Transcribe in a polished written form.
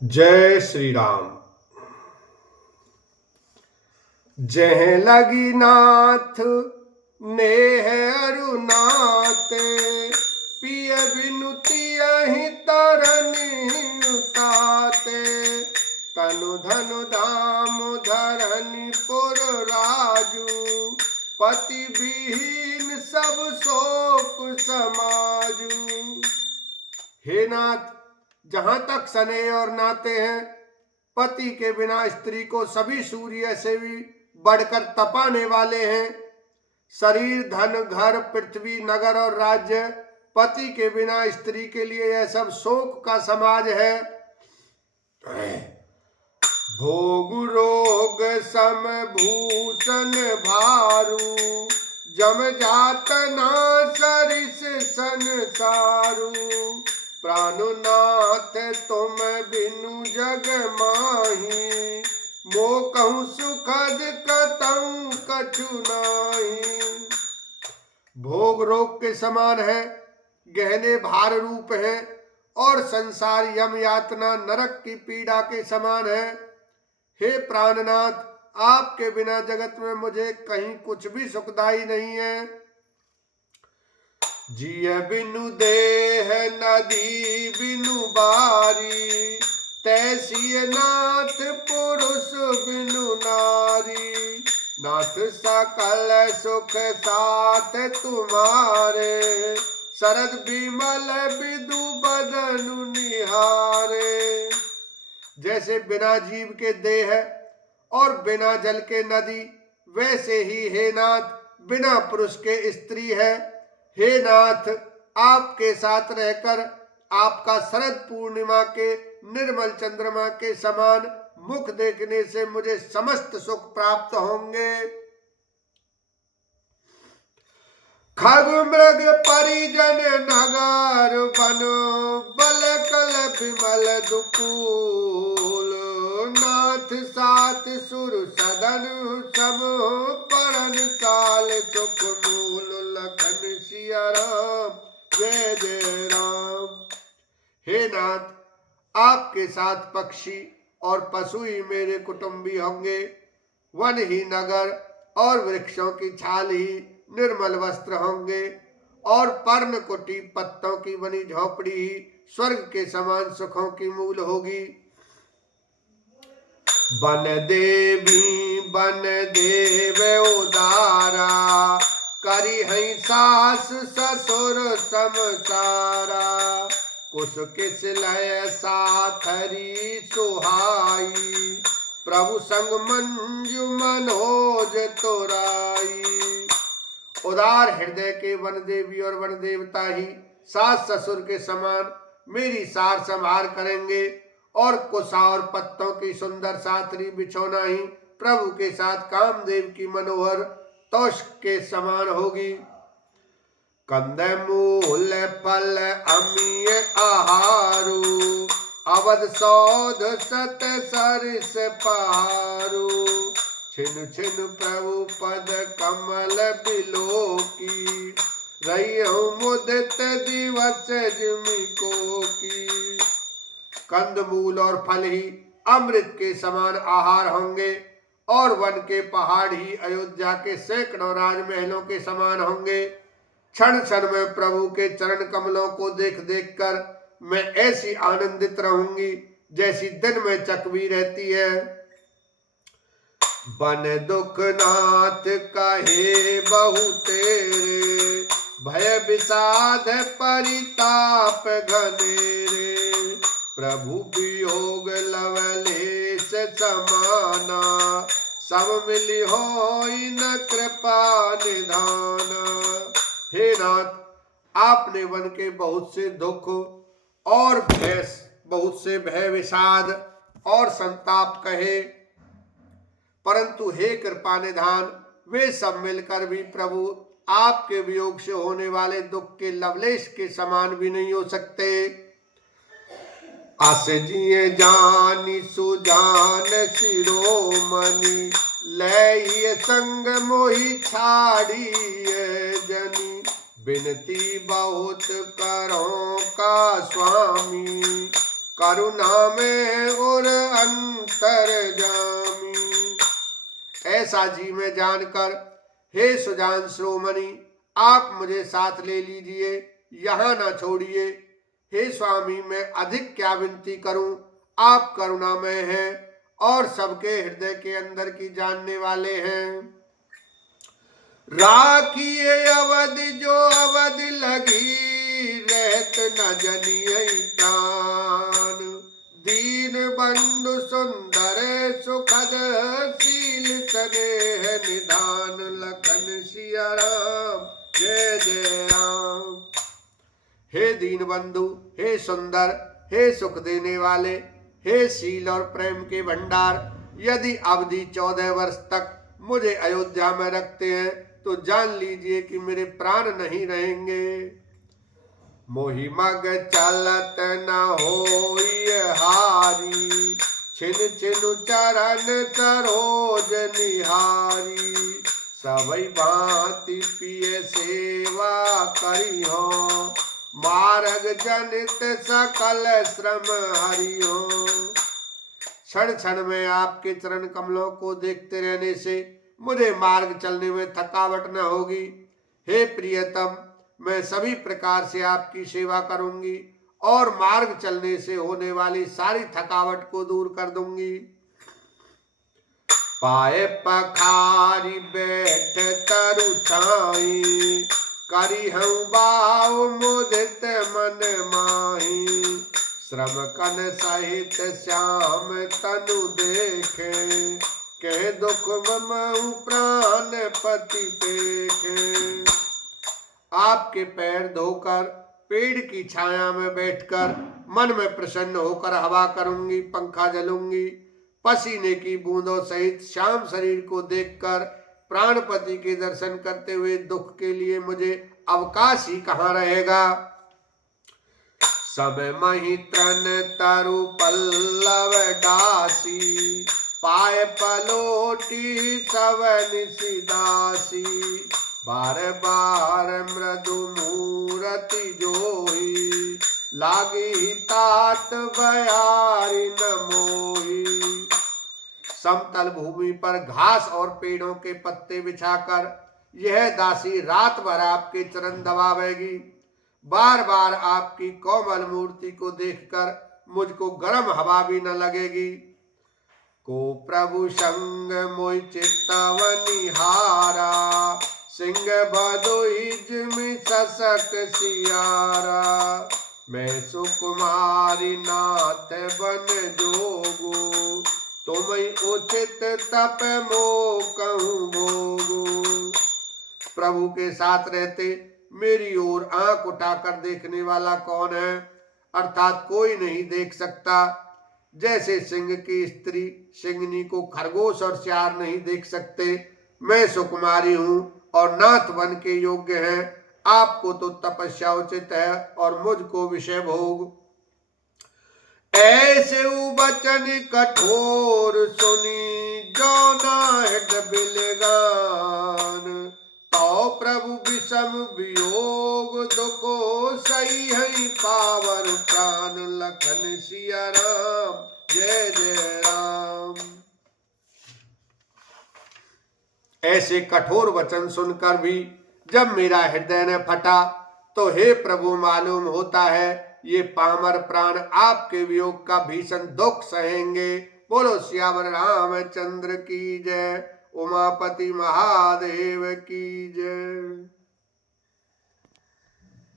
जय श्री राम। जह लगी नाथ नेह अरुनाते, पिय बिनुती अहि तरनी उताते। तनु धनु धाम धरनी पुर राजू, पति विहीन सब शोक समाजू। हे नाथ, जहां तक स्नेह और नाते हैं, पति के बिना स्त्री को सभी सूर्य से भी बढ़कर तपाने वाले हैं। शरीर, धन, घर, पृथ्वी, नगर और राज्य, पति के बिना स्त्री के लिए यह सब शोक का समाज है। भोग रोग सम भूषण भारू, जम जात ना सरिस संसारू। प्राणनाथ तुम बिनु जग माही, मो कहूँ सुखद कतहु कछु नाही। भोग रोग के समान है, गहने भार रूप है, और संसार यम यातना नरक की पीड़ा के समान है। हे प्राणनाथ, आपके बिना जगत में मुझे कहीं कुछ भी सुखदाई नहीं है। जिय बिनु देह नदी बिनु बारी, तैसी नाथ पुरुष बिनु नारी। नाथ सकल सुख साथ तुम्हारे, शरद बिमल बिदु बदनु निहारे। जैसे बिना जीव के देह और बिना जल के नदी, वैसे ही हे नाथ बिना पुरुष के स्त्री है। हे नाथ, आपके साथ रहकर आपका शरद पूर्णिमा के निर्मल चंद्रमा के समान मुख देखने से मुझे समस्त सुख प्राप्त होंगे। खग मृग परिजन नगर बन, बल कल विमल दुकूल। नाथ साथ सुर सदन सम, परन काल सुख मूल। लखन सिया राम, जय जय राम। हे नाथ, आपके साथ पक्षी और पशु ही मेरे कुटुंबी होंगे। वन ही नगर और वृक्षों की छाल ही निर्मल वस्त्र होंगे, और पर्ण कुटी पत्तों की बनी झोपड़ी ही स्वर्ग के समान सुखों की मूल होगी। बन देवी बन देव उदारा, करी है सास ससुर समसारा। कुश किस लय साथरी सुहाई, प्रभु संग मंजू मनोज तोराई। उदार हृदय के वन देवी और वन देवता ही सास ससुर के समान मेरी सार संभार करेंगे, और कुशा और पत्तों की सुंदर साथरी बिछौना ही प्रभु के साथ कामदेव की मनोहर तोष के समान होगी। कंदमूल फल अमीय आहारू, अवध सौध सत सरिस पहारू। छिन छिन प्रभु पद कमल बिलोकी, रही मुदित दिवस जिमि को की। कंदमूल और फल ही अमृत के समान आहार होंगे, और वन के पहाड़ ही अयोध्या के सैकड़ों राजमहलों के समान होंगे। क्षण क्षण में प्रभु के चरण कमलों को देख देख कर मैं ऐसी आनंदित रहूंगी जैसी दिन में चकवी रहती है। बन दुख नाथ कहे बहु तेरे, भय विषाद परिताप घनेरे। प्रभु वियोग लवलेश समाना, सब मिली होई न कृपा निधाना। हे नाथ, आपने वन के बहुत से दुख और बहुत से भय विषाद और संताप कहे, परंतु हे कृपा निधान, वे सब मिलकर भी प्रभु आपके वियोग से होने वाले दुख के लवलेश के समान भी नहीं हो सकते। अस जिए जानी सुजान शिरोमणि, लय संग मोहि छाड़ी जनी। बिनती बहुत करो का स्वामी, करुणा में और अंतर्जामी। ऐसा जी में जानकर हे सुजान श्रोमणि आप मुझे साथ ले लीजिए, यहाँ न छोड़िए। हे स्वामी मैं अधिक क्या विनती करूं, आप करुणामय हैं और सबके हृदय के अंदर की जानने वाले हैं। राखिए अवध जो अवध लगी, रहत न जनियै प्राण। दीन बंधु सुंदर सुखद, शील स्नेह निधान। लखन सिया राम जय जय राम। हे दीन बंधु, हे सुंदर, हे सुख देने वाले, हे शील और प्रेम के भंडार, यदि अवधि 14 वर्ष तक मुझे अयोध्या में रखते हैं तो जान लीजिए कि मेरे प्राण नहीं रहेंगे। मोहि मग चलत न होई हारी, छिन छिन चरण सरोज निहारी। सबई भांति पिय सेवा करी हो, मार्ग जनित सकल श्रम हरियो। क्षण क्षण में आपके चरण कमलों को देखते रहने से मुझे मार्ग चलने में थकावट न होगी। हे प्रियतम, मैं सभी प्रकार से आपकी सेवा करूंगी और मार्ग चलने से होने वाली सारी थकावट को दूर कर दूंगी। पाए पखारी बैठ तरु छाई, करी हूँ बाव मुदित मन माही। श्रम कन सहित श्याम तनु देखे, के दुख ममहु प्राण पति पेखे। आपके पैर धोकर पेड़ की छाया में बैठकर मन में प्रसन्न होकर हवा करूंगी, पंखा जलूंगी। पसीने की बूंदों सहित श्याम शरीर को देखकर प्राणपति के दर्शन करते हुए दुख के लिए मुझे अवकाश ही कहाँ रहेगा। सब मही तन तरु पल्लव डासी, पाए पलोटी सवन सिदासी। बार बार मृदु मूरति जोही, लागी तात बयारी न मोही। समतल भूमि पर घास और पेड़ों के पत्ते बिछाकर यह दासी रात भर आपके चरण दबावेगी। बार बार आपकी कोमल मूर्ति को देखकर मुझको गर्म हवा भी न लगेगी। को प्रभु संग मोहि चित्तवनिहारा, सिंह भदोहि जिमि ससक सियारा। मैं सुकुमारी नाथ बन जोगो, तुम्हि उचित तप मोह कहूँ भोगो। प्रभु के साथ रहते मेरी ओर आंख उठाकर देखने वाला कौन है, अर्थात कोई नहीं देख सकता। जैसे सिंह की स्त्री सिंहनी को खरगोश और सियार नहीं देख सकते, मैं सुकुमारी हूँ और नाथ बन के योग्य है। आपको तो तपस्या उचित है और मुझको विषय भोग। ऐसे वचन कठोर सुनी, जो नाहट बिलगान। तो प्रभु विषम वियोग, दुखो सही है पावन प्राण। लखन सिया राम जय जय राम। ऐसे कठोर वचन सुनकर भी जब मेरा हृदय न फटा, तो हे प्रभु मालूम होता है ये पामर प्राण आपके वियोग का भीषण दुख सहेंगे। बोलो सियावर रामचंद्र की जय, उमापति महादेव की जय।